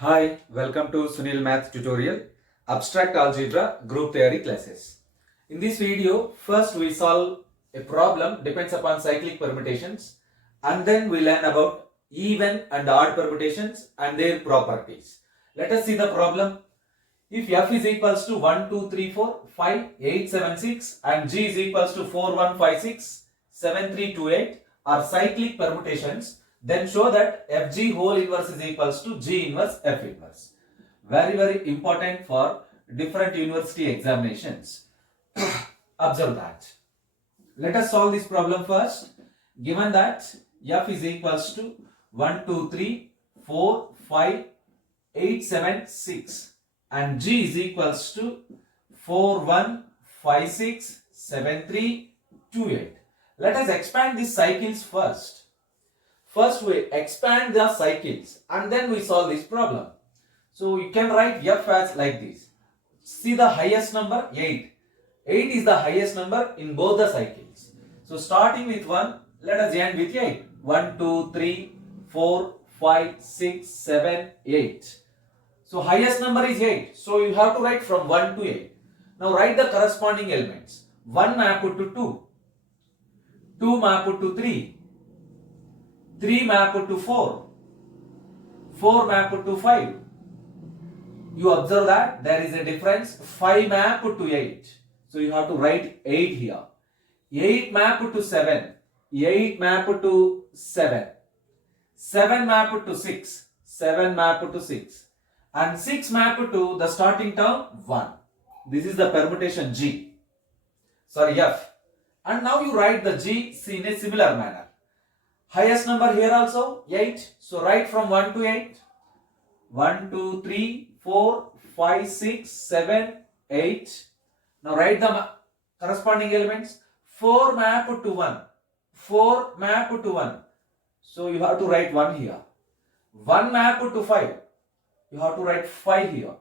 Hi, welcome to Sunil Math Tutorial, Abstract Algebra Group Theory classes. In this video, first we solve a problem depends upon cyclic permutations and then we learn about even and odd permutations and their properties. Let us see the problem. If f is equals to 1, 2, 3, 4, 5, 8, 7, 6 and g is equals to 4, 1, 5, 6, 7, 3, 2, 8 are cyclic permutations, then show that fg whole inverse is equals to g inverse f inverse. Very important for different university examinations. Observe that. Let us solve this problem first. Given that f is equals to 1, 2, 3, 4, 5, 8, 7, 6 and g is equals to 4, 1, 5, 6, 7, 3, 2, 8. Let us expand these cycles first. First we expand the cycles and then we solve this problem. So you can write f as like this. See the highest number 8. 8 is the highest number in both the cycles. So starting with 1, let us end with 8. 1, 2, 3, 4, 5, 6, 7, 8. So highest number is 8. So you have to write from 1 to 8. Now write the corresponding elements. 1 mapped to 2. 2 mapped to 3. 3 mapped to 4. 4 mapped to 5. You observe that there is a difference. 5 mapped to 8. So you have to write 8 here. 8 mapped to 7. 8 mapped to 7. 7 mapped to 6. 7 mapped to 6. And 6 mapped to the starting term 1. This is the permutation G. Sorry, F. And now you write the G in a similar manner. Highest number here also 8. So write from 1 to 8. 1, 2, 3, 4, 5, 6, 7, 8. Now write the corresponding elements. 4 mapped to 1. 4 mapped to 1. So you have to write 1 here. 1 mapped to 5. You have to write 5 here.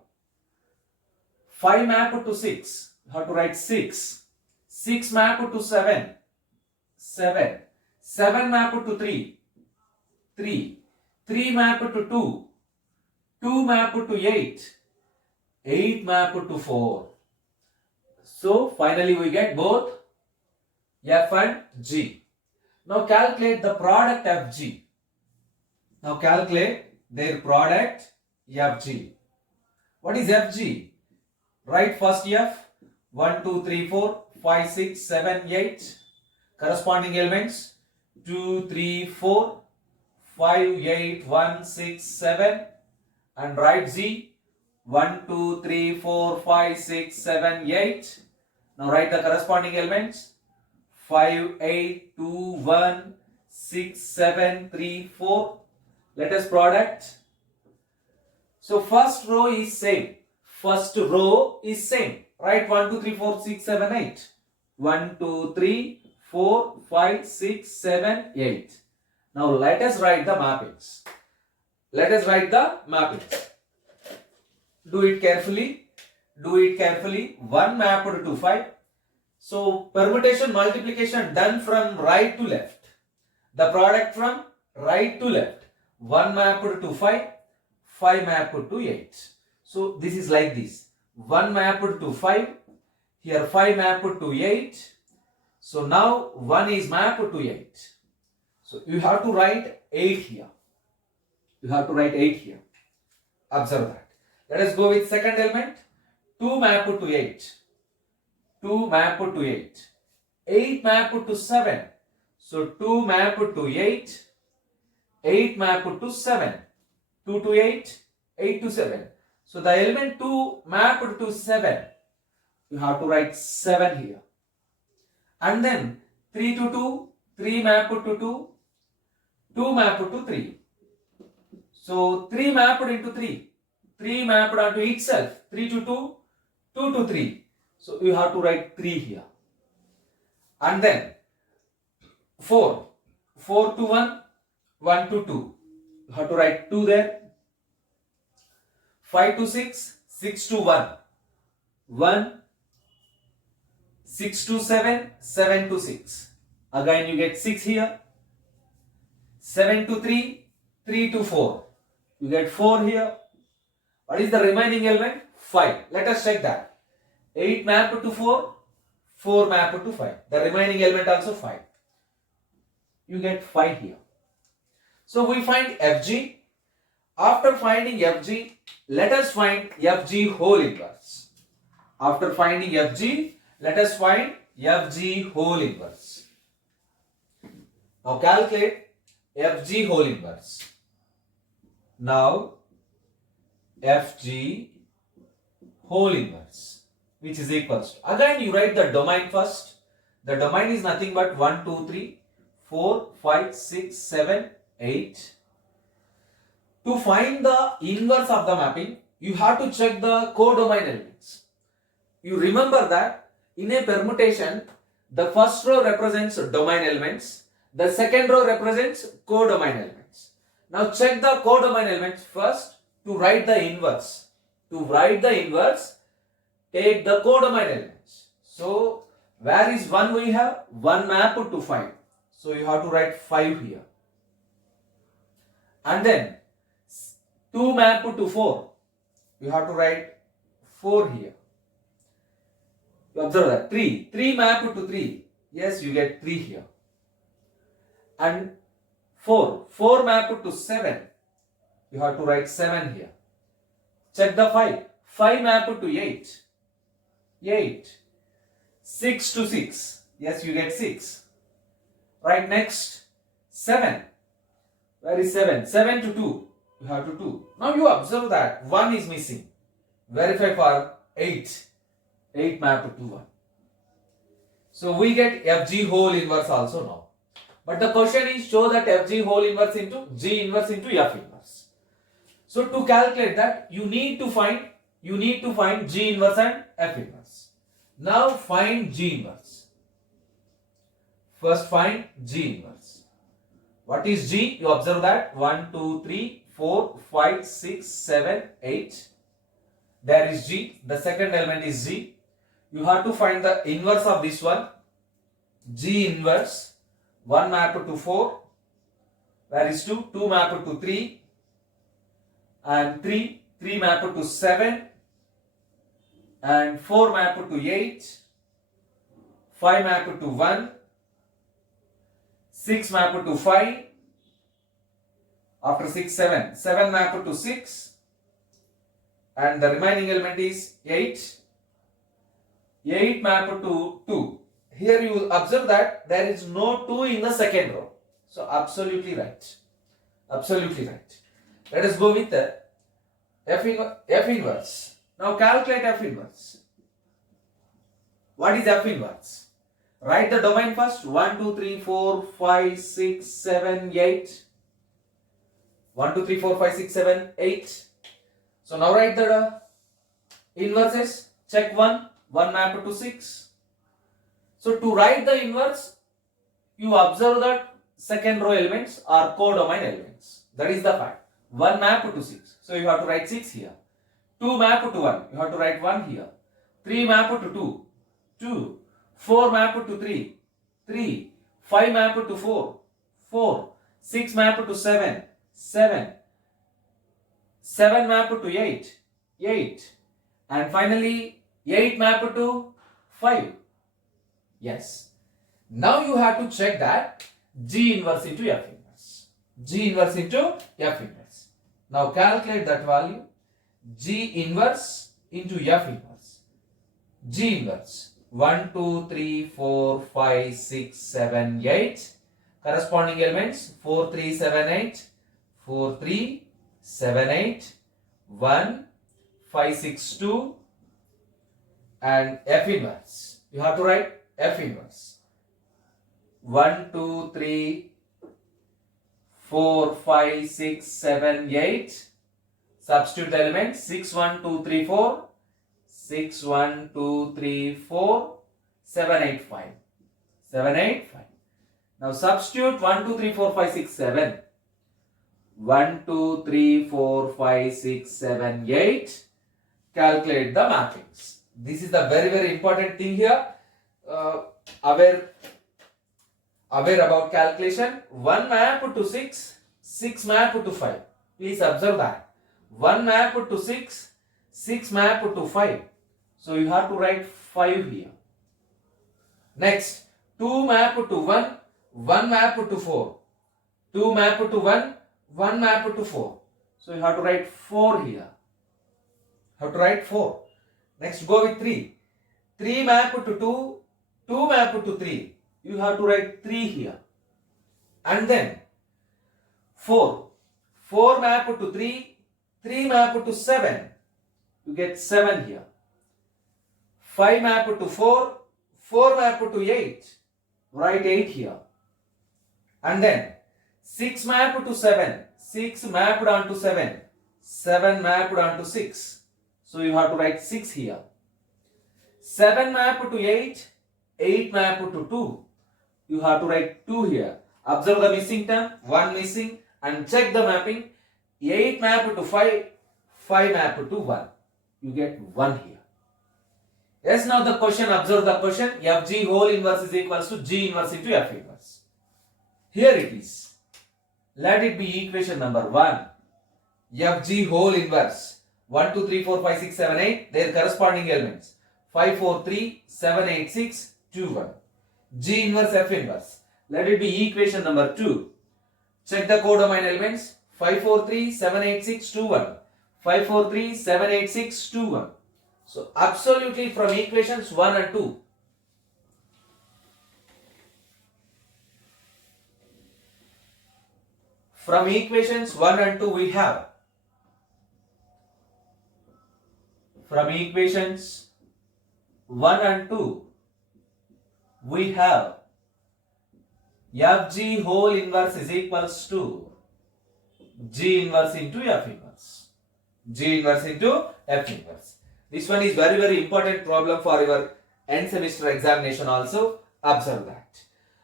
5 mapped to 6. You have to write 6. 6 mapped to 7. 7. 7 mapped to 3. 3. 3 mapped to 2. 2 mapped to 8. 8 mapped to 4. So finally we get both F and G. Now calculate the product Fg. Now calculate their product Fg. What is Fg? Write first F. 1, 2, 3, 4, 5, 6, 7, 8. Corresponding elements 2, 3, 4, 5, 8, 1, 6, 7. And write Z. 1, 2, 3, 4, 5, 6, 7, 8. Now write the corresponding elements. 5, 8, 2, 1, 6, 7, 3, 4. Let us product. So first row is same. First row is same. Write 1, 2, 3, 4, 6, 7, 8. 1, 2, 3, 4, 5, 6, 7, 8. Now let us write the mappings. Let us write the mappings. Do it carefully. Do it carefully. 1 mapped to 5. So permutation multiplication done from right to left. The product from right to left. 1 mapped to 5. 5 mapped to 8. So this is like this. 1 mapped to 5. Here 5 mapped to 8. So now 1 is mapped to 8. So you have to write 8 here. You have to write 8 here. Observe that. Let us go with second element. 2 mapped to 8. 2 mapped to 8. 8 mapped to 7. So 2 mapped to 8. 8 mapped to 7. 2 to 8. 8 to 7. So the element 2 mapped to 7. You have to write 7 here. And then 3 to 2. 3 mapped to 2. 2 mapped to 3. So 3 mapped into 3. 3 mapped onto itself. 3 to 2. 2 to 3. So you have to write 3 here. And then 4. 4 to 1. 1 to 2. You have to write 2 there. 5 to 6. 6 to 1. 1. 6 to 7. 7 to 6. Again you get 6 here. 7 to 3. 3 to 4. You get 4 here. What is the remaining element? 5. Let us check that. 8 mapped to 4, 4 mapped to 5. The remaining element also 5. You get 5 here. So we find Fg. After finding Fg, let us find Fg whole inverse. After finding Fg, let us find Fg whole inverse. Now calculate Fg whole inverse. Now Fg whole inverse, which is equals to, again you write the domain first. The domain is nothing but 1, 2, 3, 4, 5, 6, 7, 8. To find the inverse of the mapping, you have to check the codomain elements. You remember that in a permutation, the first row represents domain elements, the second row represents codomain elements. Now check the codomain elements first to write the inverse. To write the inverse, take the codomain elements. So where is 1 we have? 1 mapped to 5. So you have to write 5 here. And then 2 mapped to 4. You have to write 4 here. You observe that. 3 mapped to 3. Yes, you get 3 here. And 4 mapped to 7. You have to write 7 here. Check the 5 mapped to 8. 6 to 6. Yes, you get 6. Right, next 7. Where is 7? 7 to 2. You have to 2. Now you observe that 1 is missing. Verify for 8. 8 mapped to 1. So we get Fg whole inverse also now. But the question is show that Fg whole inverse into G inverse into F inverse. So to calculate that, you need to find G inverse and F inverse. Now find G inverse. First find G inverse. What is G? You observe that 1, 2, 3, 4, 5, 6, 7, 8. There is G. The second element is G. You have to find the inverse of this one. G inverse. 1 mapped to 4. Where is 2? 2 mapped to 3. And 3 mapped to 7. And 4 mapped to 8. 5 mapped to 1. 6 mapped to 5. After 6, 7. 7 mapped to 6. And the remaining element is 8. 8 mapped to 2. Here you will observe that there is no 2 in the second row. So absolutely right. Absolutely right. Let us go with the F inverse. Now calculate F inverse. What is F inverse? Write the domain first. 1, 2, 3, 4, 5, 6, 7, 8. 1, 2, 3, 4, 5, 6, 7, 8. So now write the inverses. Check 1 mapped to 6. So to write the inverse, you observe that second row elements are codomain elements. That is the fact. 1 mapped to 6. So you have to write 6 here. 2 mapped to 1. You have to write 1 here. 3 mapped to 2. 2. 4 mapped to 3. 3. 5 mapped to 4. 4. 6 mapped to 7. 7. 7 mapped to 8. 8. And finally 8 mapped to 5. Yes. Now you have to check that G inverse into F inverse. G inverse into F inverse. Now calculate that value. G inverse into F inverse. G inverse. 1, 2, 3, 4, 5, 6, 7, 8. Corresponding elements 4, 3, 7, 8. 4, 3, 7, 8. 1, 5, 6, 2. And F inverse. You have to write F inverse. 1, 2, 3, 4, 5, 6, 7, 8. Substitute the elements 6, 1, 2, 3, 4. 6, 1, 2, 3, 4. 7, 8, 5. 7, 8, 5. Now substitute 1, 2, 3, 4, 5, 6, 7. 1, 2, 3, 4, 5, 6, 7, 8. Calculate the mappings. This is the very, very important thing here. Aware about calculation. 1 map to 6, 6 map to 5. Please observe that. 1 map to 6, 6 map to 5. So you have to write 5 here. Next, 2 map to 1, 1 map to 4. 2 map to 1, 1 map to 4. So you have to write 4 here. Have to write 4. Next, go with 3. 3 map to 2, 2 map to 3. You have to write 3 here. And then 4. 4 map to 3, 3 map to 7. You get 7 here. 5 map to 4, 4 map to 8. Write 8 here. And then 6 map to 7. 6 mapped onto 7. 7 mapped onto 6. So you have to write 6 here. 7 mapped to 8. 8 mapped to 2. You have to write 2 here. Observe the missing term. 1 missing. And check the mapping. 8 mapped to 5. 5 mapped to 1. You get 1 here. Yes, now the question, observe the question. Fg whole inverse is equals to G inverse into F inverse. Here it is. Let it be equation number 1. Fg whole inverse. 1, 2, 3, 4, 5, 6, 7, 8. Their corresponding elements. 5, 4, 3, 7, 8, 6, 2, 1. G inverse F inverse. Let it be equation number 2. Check the codomain elements. 5, 4, 3, 7, 8, 6, 2, 1. 5, 4, 3, 7, 8, 6, 2, 1. So absolutely from equations 1 and 2. From equations 1 and 2 we have. From equations 1 and 2 we have Fg whole inverse is equals to G inverse into F inverse. G inverse into F inverse. This one is very important problem for your end semester examination also. Observe that.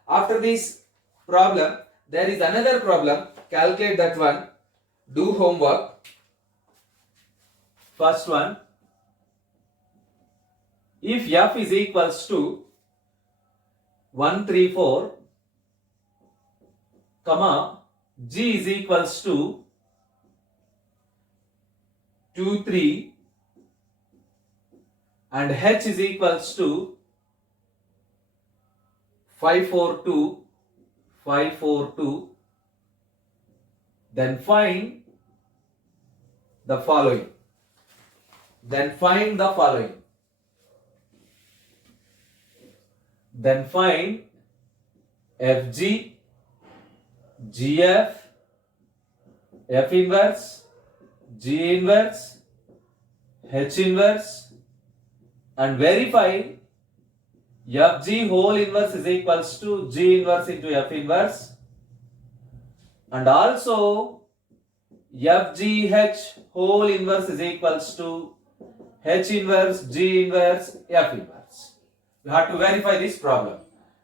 After this problem, there is another problem. Calculate that one. Do homework. First one. If F is equals to 134, comma, G is equals to 2, 3, and H is equals to 5, 4, 2, 5, 4, 2, then find the following. Then find the following. Then find Fg, Gf, F inverse, G inverse, H inverse, and verify Fg whole inverse is equals to G inverse into F inverse, and also FGH whole inverse is equals to H inverse, G inverse, F inverse. You have to verify this problem.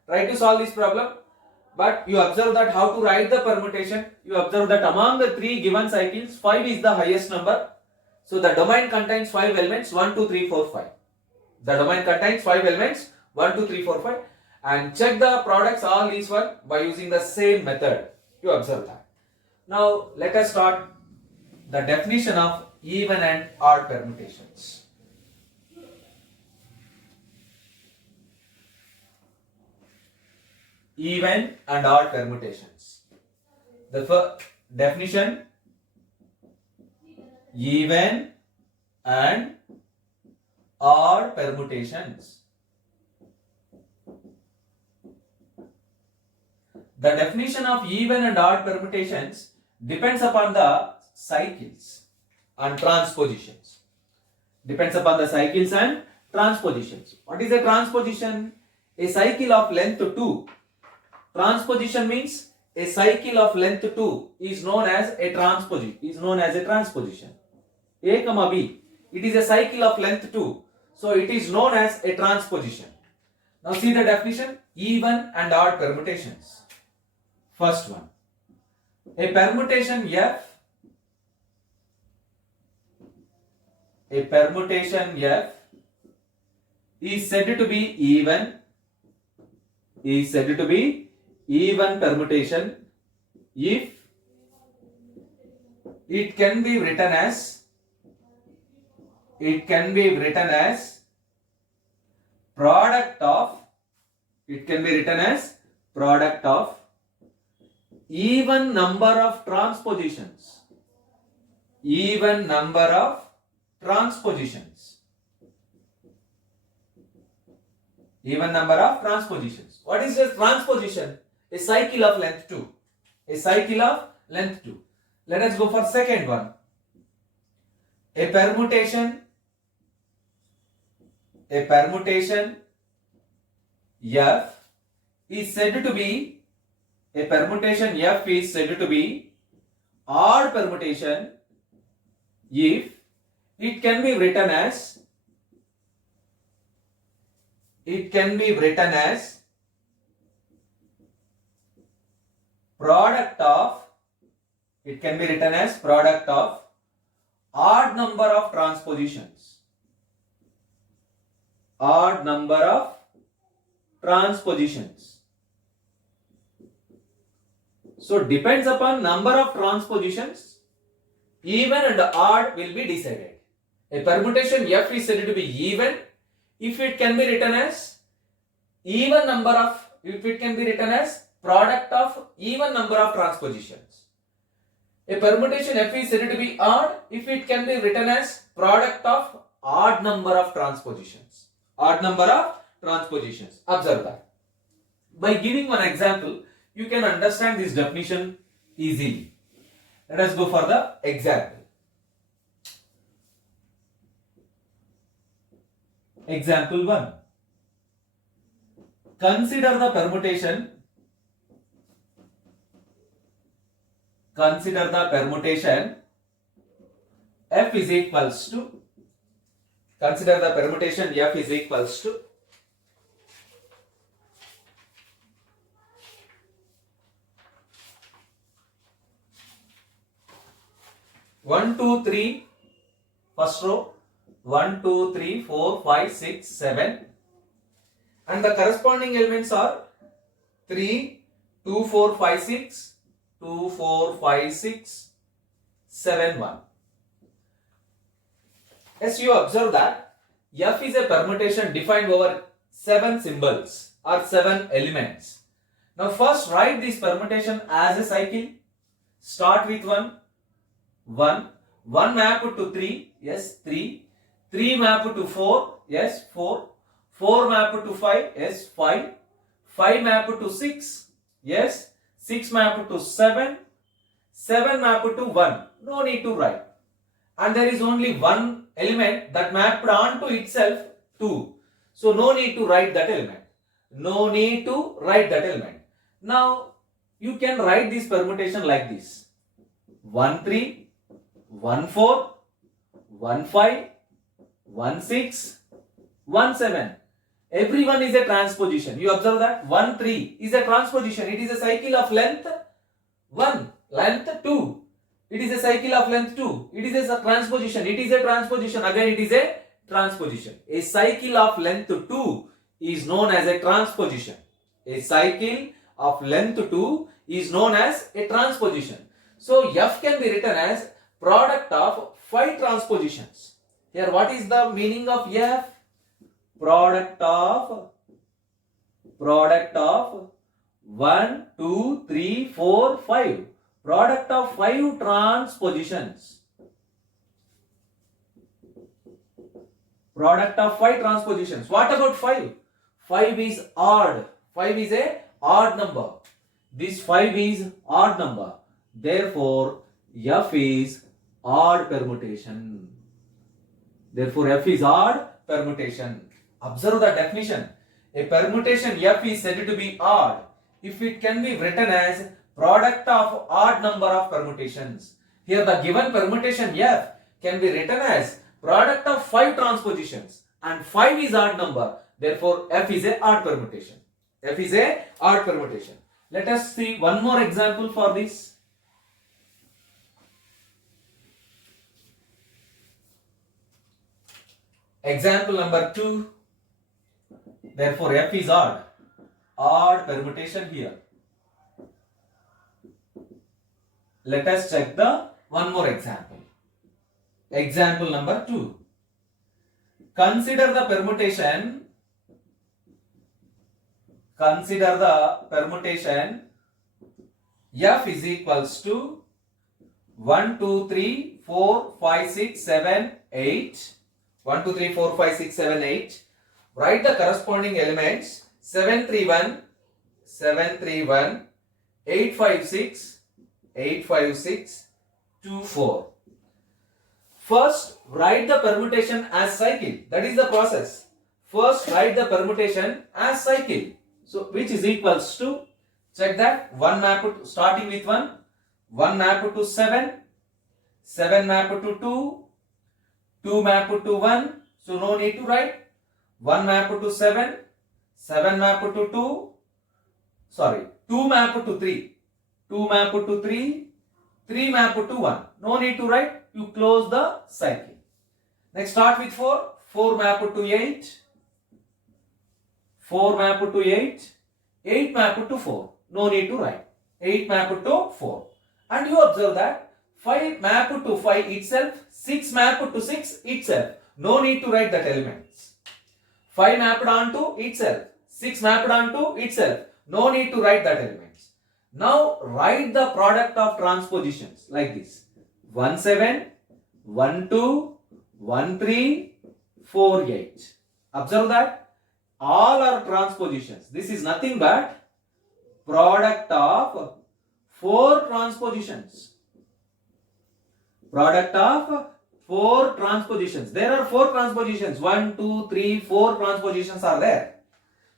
Try to solve this problem, but you observe that how to write the permutation. You observe that among the 3 given cycles, 5 is the highest number. So the domain contains 5 elements, 1, 2, 3, 4, 5. The domain contains 5 elements, 1, 2, 3, 4, 5. And check the products all these one by using the same method. You observe that. Now let us start the definition of even and odd permutations. Even and odd permutations. The first definition: even and odd permutations. The definition of even and odd permutations depends upon the cycles and transpositions. Depends upon the cycles and transpositions. What is a transposition? A cycle of length 2. Transposition means a cycle of length 2 is known as a transposition. A comma B. It is a cycle of length 2. So it is known as a transposition. Now see the definition: even and odd permutations. First one. A permutation F. A permutation F is said to be even. Is said to be even permutation if it can be written as product of even number of transpositions. What is a transposition? A cycle of length 2. Let us go for second one. A permutation F is said to be odd permutation if it can be written as product of odd number of transpositions. So depends upon number of transpositions, even and odd will be decided. A permutation F is said to be even if it can be written as product of even number of transpositions. A permutation F is said to be odd if it can be written as product of odd number of transpositions. Observe that. By giving one example, you can understand this definition easily. Let us go for the example. Example 1. Consider the permutation F is equals to 1, 2, 3, first row, 1, 2, 3, 4, 5, 6, 7, and the corresponding elements are 3, 2, 4, 5, 6, 2, 4, 5, 6, 7, 1. As you observe that F is a permutation defined over 7 symbols or 7 elements. Now first write this permutation as a cycle. Start with 1 mapped to 3, yes 3 mapped to 4, yes 4 mapped to 5, yes 5 mapped to 6, yes 6 mapped to 7 mapped to 1. No need to write. And there is only one element that mapped onto itself 2. So no need to write that element. Now you can write this permutation like this: 1 3, 1 4, 1 5, 1 6, 1 7. Everyone is a transposition. You observe that 1 3 is a transposition. It is a cycle of length 1, length 2. It is a cycle of length 2. It is a transposition. Again it is a transposition. A cycle of length 2 is known as a transposition. So F can be written as product of 5 transpositions. Here what is the meaning of F? Product of 1, 2, 3, 4, 5. Product of 5 transpositions. What about 5? 5 is odd. 5 is a odd number. This 5 is odd number. Therefore, F is odd permutation. Observe the definition. A permutation F is said to be odd if it can be written as product of odd number of permutations. Here the given permutation F can be written as product of 5 transpositions, and 5 is odd number. Therefore, F is a odd permutation. Let us see one more example for this. Example number 2. Therefore, F is odd permutation here. Let us check the one more example. Example number 2. Consider the permutation f is equals to 1, 2, 3, 4, 5, 6, 7, 8. 1, 2, 3, 4, 5, 6, 7, 8. Write the corresponding elements 731, 731, 856, 856, 24. First, write the permutation as cycle. That is the process. First, write the permutation as cycle. So, which is equals to, check that, 1 mapped, starting with 1, 1 mapped to 7, 7 mapped to 2, 2 mapped to 1, so no need to write, 1 mapped to 7, 7 mapped to 2, 2 mapped to 3, 2 mapped to 3, 3 mapped to 1, no need to write, you close the cycle. Next start with 4, 4 mapped to 8, 4 mapped to 8, 8 mapped to 4, no need to write, 8 mapped to 4. And you observe that 5 mapped to 5 itself, 6 mapped to 6 itself, no need to write that elements. 5 mapped onto itself, 6 mapped onto itself, no need to write that elements. Now write the product of transpositions like this. 1 7, 1 2, 1 3, 4 8. Observe that all are transpositions. This is nothing but product of 4 transpositions. Product of 4 transpositions. There are 4 transpositions. 1, 2, 3, 4 transpositions are there.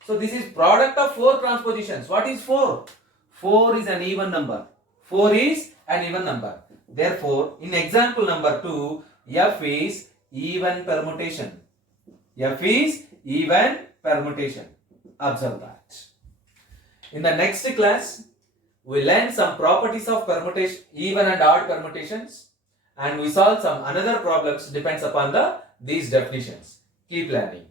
So this is product of 4 transpositions. What is 4? 4 is an even number. 4 is an even number. Therefore, in example number 2, f is even permutation. F is even permutation. Observe that. In the next class, we learn some properties of permutation, even and odd permutations, and we solve some another problems depends upon these definitions. Keep learning.